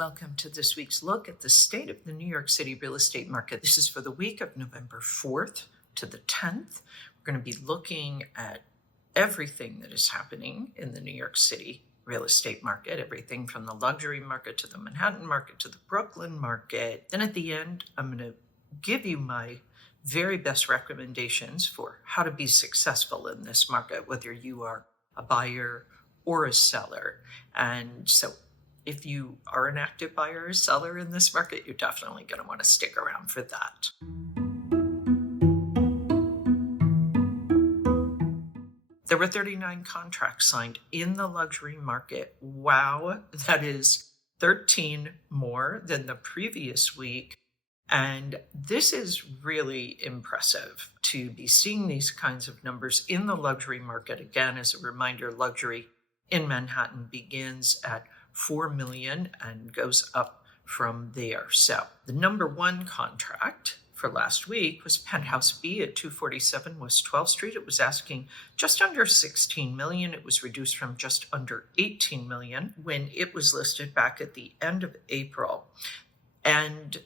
Welcome to this week's look at the state of the New York City real estate market. This is for the week of November 4th to the 10th. We're going to be looking at everything that is happening in the New York City real estate market, everything from the luxury market to the Manhattan market to the Brooklyn market. Then at the end, I'm going to give you my very best recommendations for how to be successful in this market, whether you are a buyer or a seller. And so if you are an active buyer or seller in this market, you're definitely going to want to stick around for that. There were 39 contracts signed in the luxury market. Wow, that is 13 more than the previous week. And this is really impressive to be seeing these kinds of numbers in the luxury market. Again, as a reminder, luxury in Manhattan begins at 4 million and goes up from there. So the number one contract for last week was Penthouse B at 247 West 12th Street. It was asking just under 16 million. It was reduced from just under 18 million when it was listed back at the end of April. And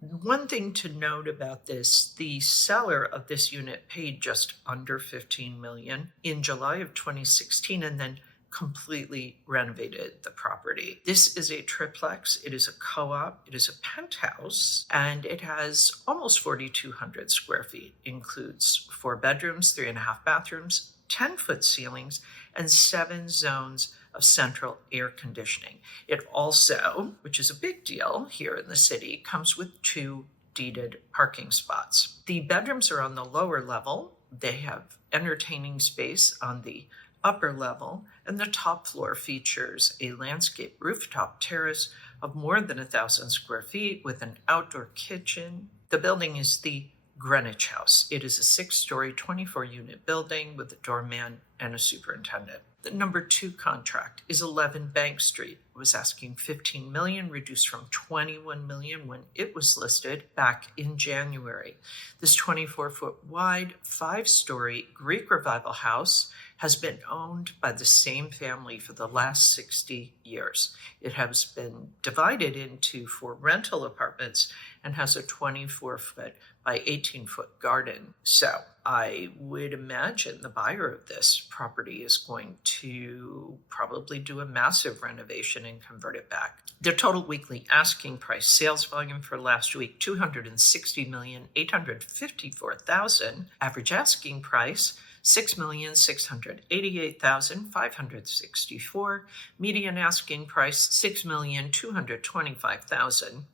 one thing to note about this, the seller of this unit paid just under 15 million in July of 2016 and then completely renovated the property. This is a triplex, it is a co-op, it is a penthouse, and it has almost 4,200 square feet. Includes 4 bedrooms, 3.5 bathrooms, 10-foot ceilings, and 7 zones of central air conditioning. It also, which is a big deal here in the city, comes with 2 deeded parking spots. The bedrooms are on the lower level. They have entertaining space on the upper level, and the top floor features a landscape rooftop terrace of more than 1,000 square feet with an outdoor kitchen. The building is the Greenwich House. It is a 6-story, 24-unit building with a doorman and a superintendent. The number 2 contract is 11 Bank Street. It was asking 15 million, reduced from 21 million when it was listed back in January. This 24-foot wide, 5-story Greek Revival house has been owned by the same family for the last 60 years. It has been divided into 4 rental apartments and has a 24-foot by 18-foot garden. So I would imagine the buyer of this property is going to probably do a massive renovation and convert it back. The total weekly asking price sales volume for last week, 260,854,000. Average asking price, 6,688,564. Median asking price, 6,225,000.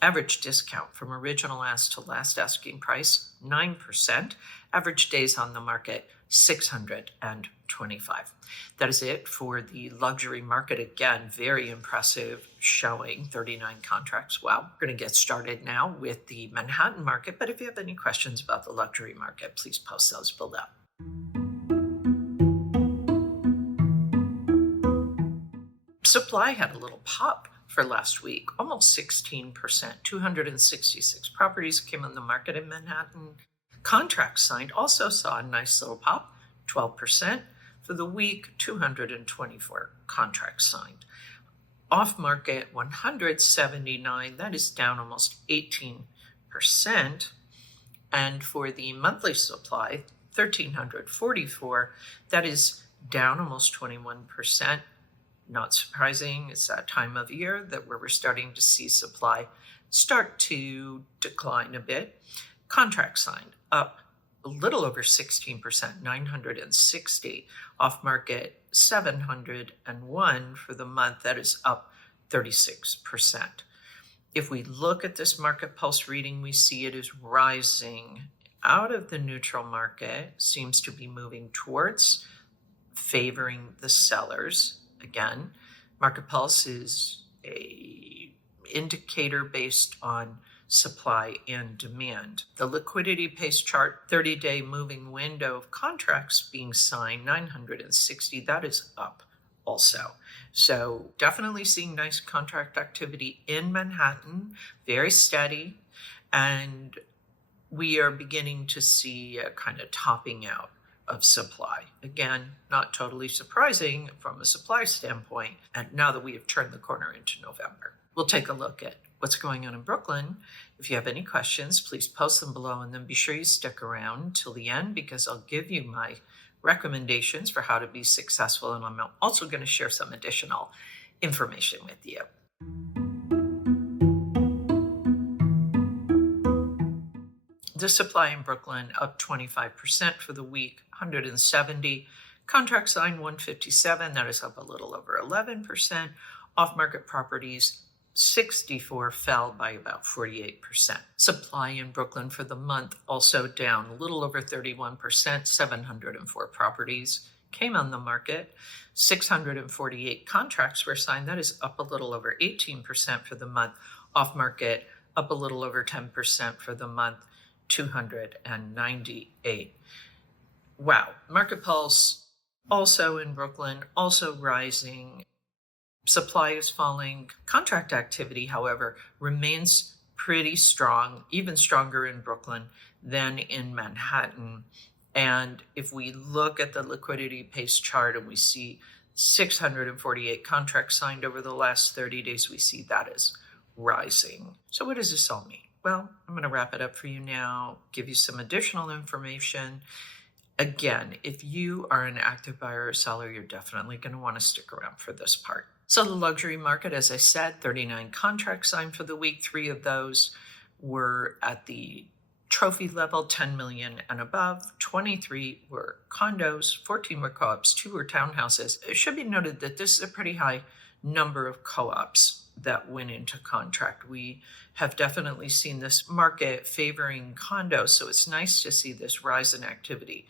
Average discount from original ask to last asking price, 9%. Average days on the market, 625. That is it for the luxury market. Again, very impressive showing, 39 contracts. Wow. We're going to get started now with the Manhattan market, but if you have any questions about the luxury market, please post those below. Supply had a little pop for last week, almost 16%. 266 properties came on the market in Manhattan. Contracts signed also saw a nice little pop, 12%. For the week, 224 contracts signed. Off-market, 179. That is down almost 18%. And for the monthly supply, 1,344. That is down almost 21%. Not surprising, it's that time of year that where we're starting to see supply start to decline a bit. Contract signed up a little over 16%, 960. Off-market, 701 for the month. That is up 36%. If we look at this market pulse reading, we see it is rising out of the neutral market, seems to be moving towards favoring the sellers. Again, market pulse is a indicator based on supply and demand. The liquidity pace chart, 30-day moving window of contracts being signed, 960, that is up also. So definitely seeing nice contract activity in Manhattan, very steady, and we are beginning to see a kind of topping out of supply. Again, not totally surprising from a supply standpoint, and now that we have turned the corner into November. We'll take a look at what's going on in Brooklyn. If you have any questions, please post them below, and then be sure you stick around till the end because I'll give you my recommendations for how to be successful, and I'm also going to share some additional information with you. The supply in Brooklyn up 25% for the week, 170. Contract signed 157, that is up a little over 11%. Off-market properties 64 fell by about 48%. Supply in Brooklyn for the month also down a little over 31%, 704 properties came on the market. 648 contracts were signed, that is up a little over 18% for the month. Off-market up a little over 10% for the month. 298. Wow. Market pulse also in Brooklyn, also rising. Supply is falling. Contract activity, however, remains pretty strong, even stronger in Brooklyn than in Manhattan. And if we look at the liquidity pace chart and we see 648 contracts signed over the last 30 days, we see that is rising. So what does this all mean? Well, I'm going to wrap it up for you now, give you some additional information. Again, if you are an active buyer or seller, you're definitely going to want to stick around for this part. So the luxury market, as I said, 39 contracts signed for the week. 3 of those were at the trophy level, 10 million and above. 23 were condos, 14 were co-ops, 2 were townhouses. It should be noted that this is a pretty high number of co-ops that went into contract. We have definitely seen this market favoring condos, so it's nice to see this rise in activity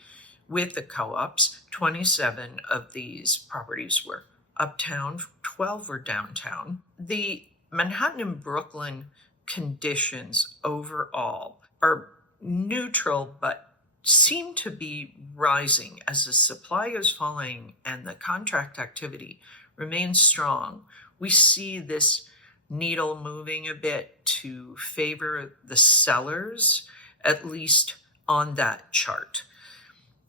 with the co-ops. 27 of these properties were uptown, 12 were downtown. The Manhattan and Brooklyn conditions overall are neutral, but seem to be rising as the supply is falling and the contract activity remains strong. We see this needle moving a bit to favor the sellers, at least on that chart.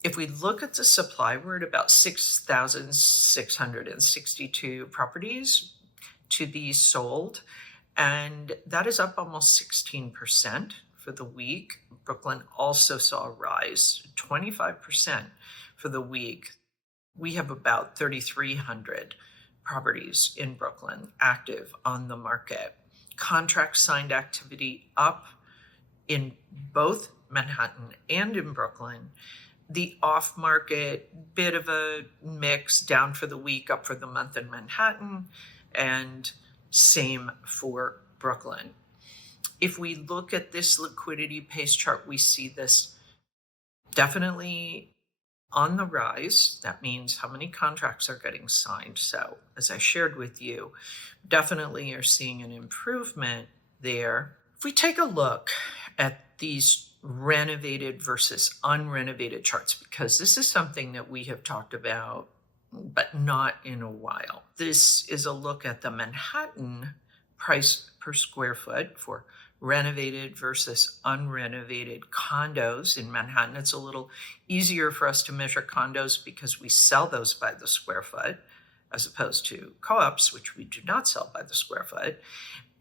If we look at the supply, we're at about 6,662 properties to be sold, and that is up almost 16% for the week. Brooklyn also saw a rise, 25% for the week. We have about 3,300 properties in Brooklyn active on the market. Contract signed activity up in both Manhattan and in Brooklyn. The off-market, bit of a mix, down for the week, up for the month in Manhattan, and same for Brooklyn. If we look at this liquidity pace chart, we see this definitely on the rise. That means how many contracts are getting signed. So as I shared with you, definitely are seeing an improvement there. If we take a look at these renovated versus unrenovated charts, because this is something that we have talked about, but not in a while. This is a look at the Manhattan price per square foot for renovated versus unrenovated condos in Manhattan. It's a little easier for us to measure condos because we sell those by the square foot, as opposed to co-ops, which we do not sell by the square foot.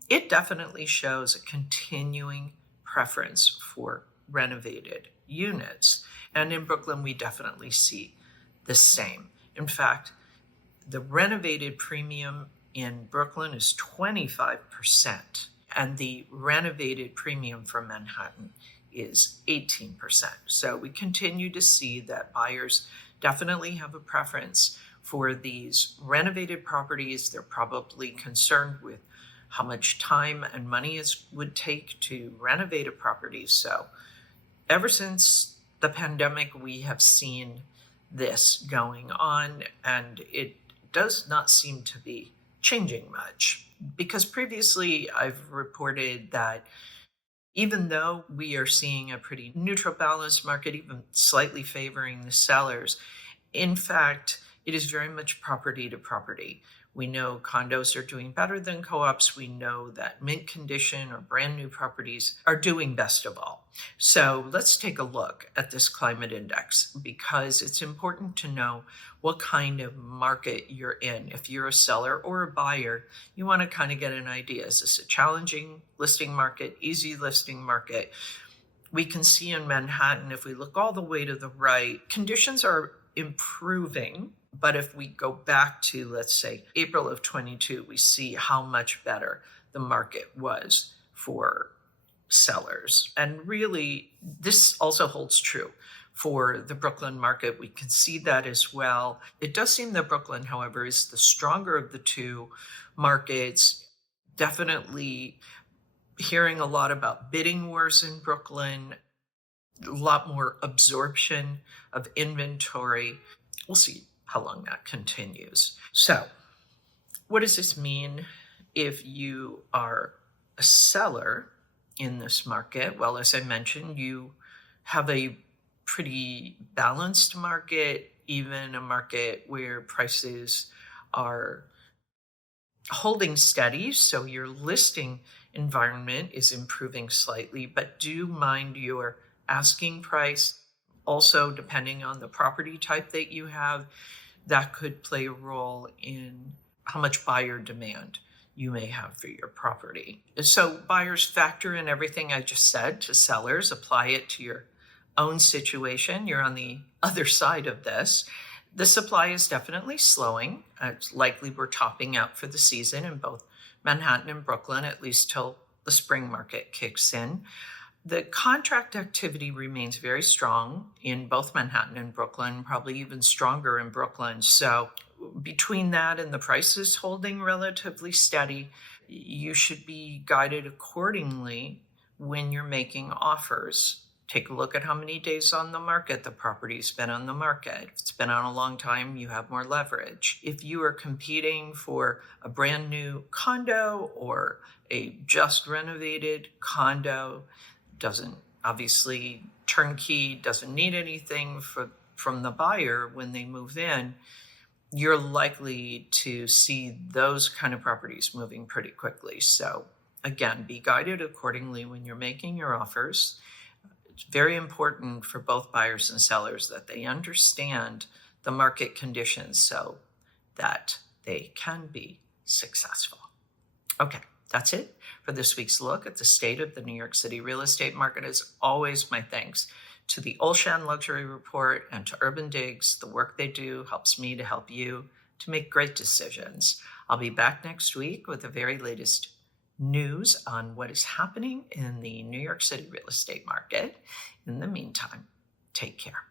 It definitely shows a continuing preference for renovated units. And in Brooklyn, we definitely see the same. In fact, the renovated premium in Brooklyn is 25%, and the renovated premium for Manhattan is 18%. So we continue to see that buyers definitely have a preference for these renovated properties. They're probably concerned with how much time and money it would take to renovate a property. So ever since the pandemic, we have seen this going on, and it does not seem to be changing much. Because previously I've reported that even though we are seeing a pretty neutral balanced market, even slightly favoring the sellers, in fact, it is very much property to property. We know condos are doing better than co-ops. We know that mint condition or brand new properties are doing best of all. So let's take a look at this climate index, because it's important to know what kind of market you're in. If you're a seller or a buyer, you want to kind of get an idea. Is this a challenging listing market, easy listing market? We can see in Manhattan, if we look all the way to the right, conditions are improving. But if we go back to, let's say, April of 22, we see how much better the market was for sellers. And really, this also holds true for the Brooklyn market. We can see that as well. It does seem that Brooklyn, however, is the stronger of the two markets. Definitely hearing a lot about bidding wars in Brooklyn, a lot more absorption of inventory. We'll see how long that continues. So what does this mean if you are a seller in this market? Well, as I mentioned, you have a pretty balanced market, even a market where prices are holding steady. So your listing environment is improving slightly, but do mind your asking price. Also, depending on the property type that you have, that could play a role in how much buyer demand you may have for your property. So buyers factor in everything I just said to sellers, apply it to your own situation. You're on the other side of this. The supply is definitely slowing. It's likely we're topping out for the season in both Manhattan and Brooklyn, at least till the spring market kicks in. The contract activity remains very strong in both Manhattan and Brooklyn, probably even stronger in Brooklyn. So between that and the prices holding relatively steady, you should be guided accordingly when you're making offers. Take a look at how many days on the market the property's been on the market. If it's been on a long time, you have more leverage. If you are competing for a brand new condo or a just renovated condo, doesn't obviously turnkey, doesn't need anything from the buyer when they move in, you're likely to see those kind of properties moving pretty quickly. So again, be guided accordingly when you're making your offers. It's very important for both buyers and sellers that they understand the market conditions so that they can be successful. Okay, that's it for this week's look at the state of the New York City real estate market. As always, my thanks to the Olshan Luxury Report and to Urban Digs. The work they do helps me to help you to make great decisions. I'll be back next week with the very latest news on what is happening in the New York City real estate market. In the meantime, take care.